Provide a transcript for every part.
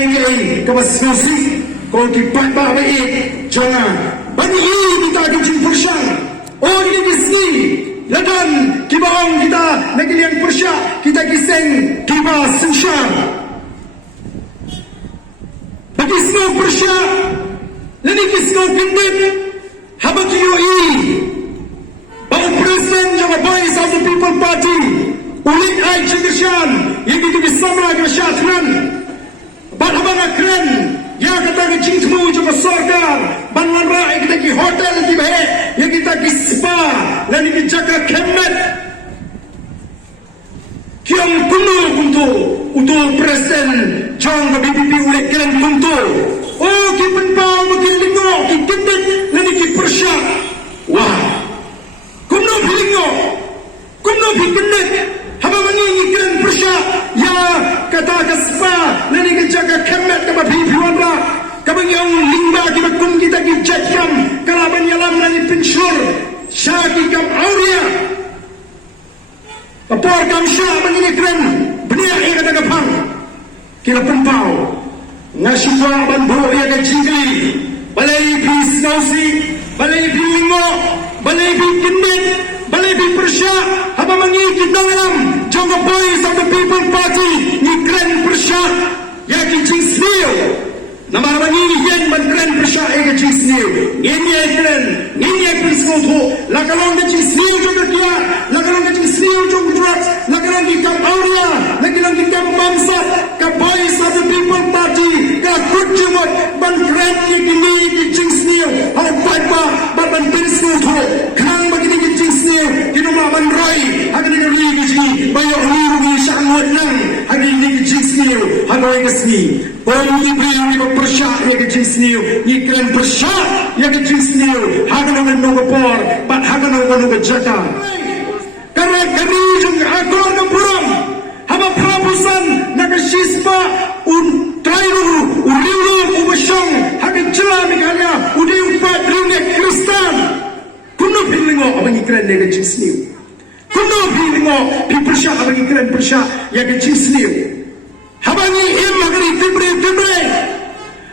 ini kebaskusi kau kipat baik jangan bagi kita kecil persang oh ini bisni ladan kibang kita negerian persya kita kiseng kibas susah bagi semua persya lani kisau kindip habak yoi bau presiden jangan Voice of the People Party ulit ay cendesyan yang itu bersama kesyatran Bahabang akran yang kata kecing temu juga sorgar bangan rai kita ki hotel ki bahe yang kita ki spa dan ki jaga kemet kiam kuno kuntu untuk presiden jang BBP oleh keren kuntu oh ki penpau ki lingo ki kendit dan ki persya wah kuno bilingo kuno bi kendit haba mangi keren persya ya kata ke spa dan ki jaga kemet ke BBP wandra kabang yang lingba ki bakum kita ki jajam kalaban yalam dan pensyur syaki kam auria Apor kam syah begini keren benia ia kata kapang kira penpau ngasihwa banbo ia ke jingli balai bis nausi balai bilingo balai kendit balai persya apa mangi kita dalam jangka Voice of the People Party ni keren persya ya ki jingsliu nama mangi yen ban keren persya ia ke jingsliu ini keren ini prinskutu lakalong ke jingsliu juga kia lakalong ke jingsliu juga Gujarat lakalong ki kam auria lakalong ki kam bangsa ka Voice of the People Party ka kujumot ban keren ni ki jingsliu hal paipa ban prinskutu kang begini ki jingsliu kinuma ban roi akan ni ki ji bayo huru ni sangot nang hagi ni ki jingsliu hagoi kesni Orang ni beri persya yang kecil seniu, ni keren persya yang kecil seniu. Hagan orang nunggu por, bat hagan orang nunggu jaka. Karena kami juga akor kempuram, haba prabusan nak sispa trairu uriru ubasong hagan celah mikalnya udi upat ringgit Kristen. Kuno bilingo abang keren yang kecil seniu. Kuno bilingo persya abang keren persya yang kecil seniu. Habangi magari tibre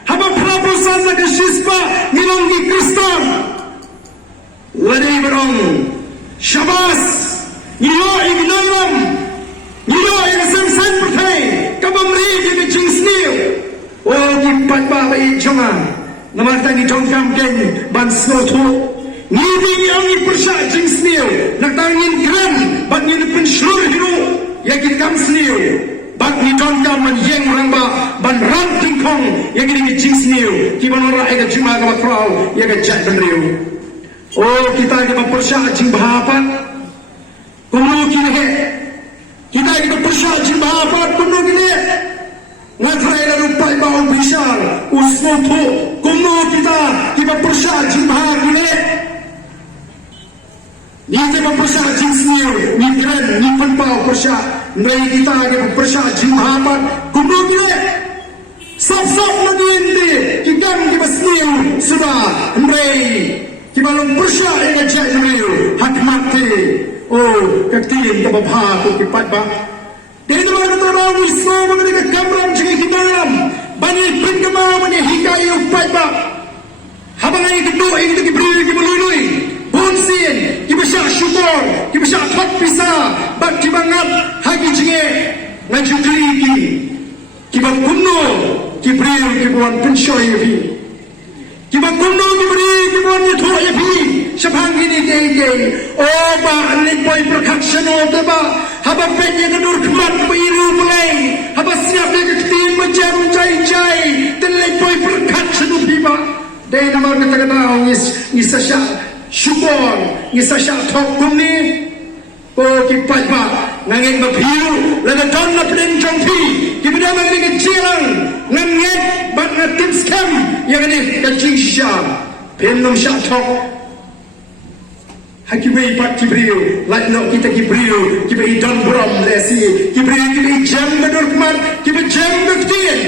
haba prabosan na kasispa nilonggi Kristen ladai berong syabas nilo ignoram nilo sen pertai kabamri di jingsniu oh di patba bai jonga namata ni jongkam ken ban slotu ni ang persya jingsniu nak tangin keren ban ni pensyur hiru yakin kam sniu bak ni jongkam man yeng rangba ban ram tingkong yang ini jings niu kiban ora ega jima ka krau ya ga chat benriu oh kita ke persya jing bahapan kuno kini he kita ke persya jing bahapan kuno kini ngatrai la rupai bau bisar usno tho kuno kita ke persya jing bahapan kini ni ke persya jing niu ni keren ni penpau persya nei kita ke persya jing bahapan kuno kini Sab-sab lagi ini Kikam kibasniu sudah Mrei Kibalong persya yang ajak neriu Hak mati Oh kaktiin kababha ko kipat ba Dili naman ito raw Isno mga nagkakamram Sige kinalam Banyi pingkama Banyi hikay upat ba Habang ay ito Ay ito kibril kibaluloy Bunsin Kibasya syukur Kibasya atot pisa Bak kibangat Hagi jinge Ngajukliki Kibang kuno Kibril kibuan pensyoy yapi Kibang kuno kibuan nito yapi Syabang ini gay Oh ba alik boy perkaksyon o diba Haba penya kadur kemat Pairu mulai Haba siap na kaktim Macam jay Talay boy perkaksyon o diba Dahil naman kata-kata Ngisa siya syukor Ngisa siya tokum ni Oh kipat ba Nanging mabiru Lagadon na penenjong pi Kibida mga kecilang Nangit Bat na timskam Yang ini kacing siya Penong siya tok Hakibai pat kibriu Lakno kita kibriu Kibai don brom lesi Kibriu jam bedurkman Kibai jam bektiin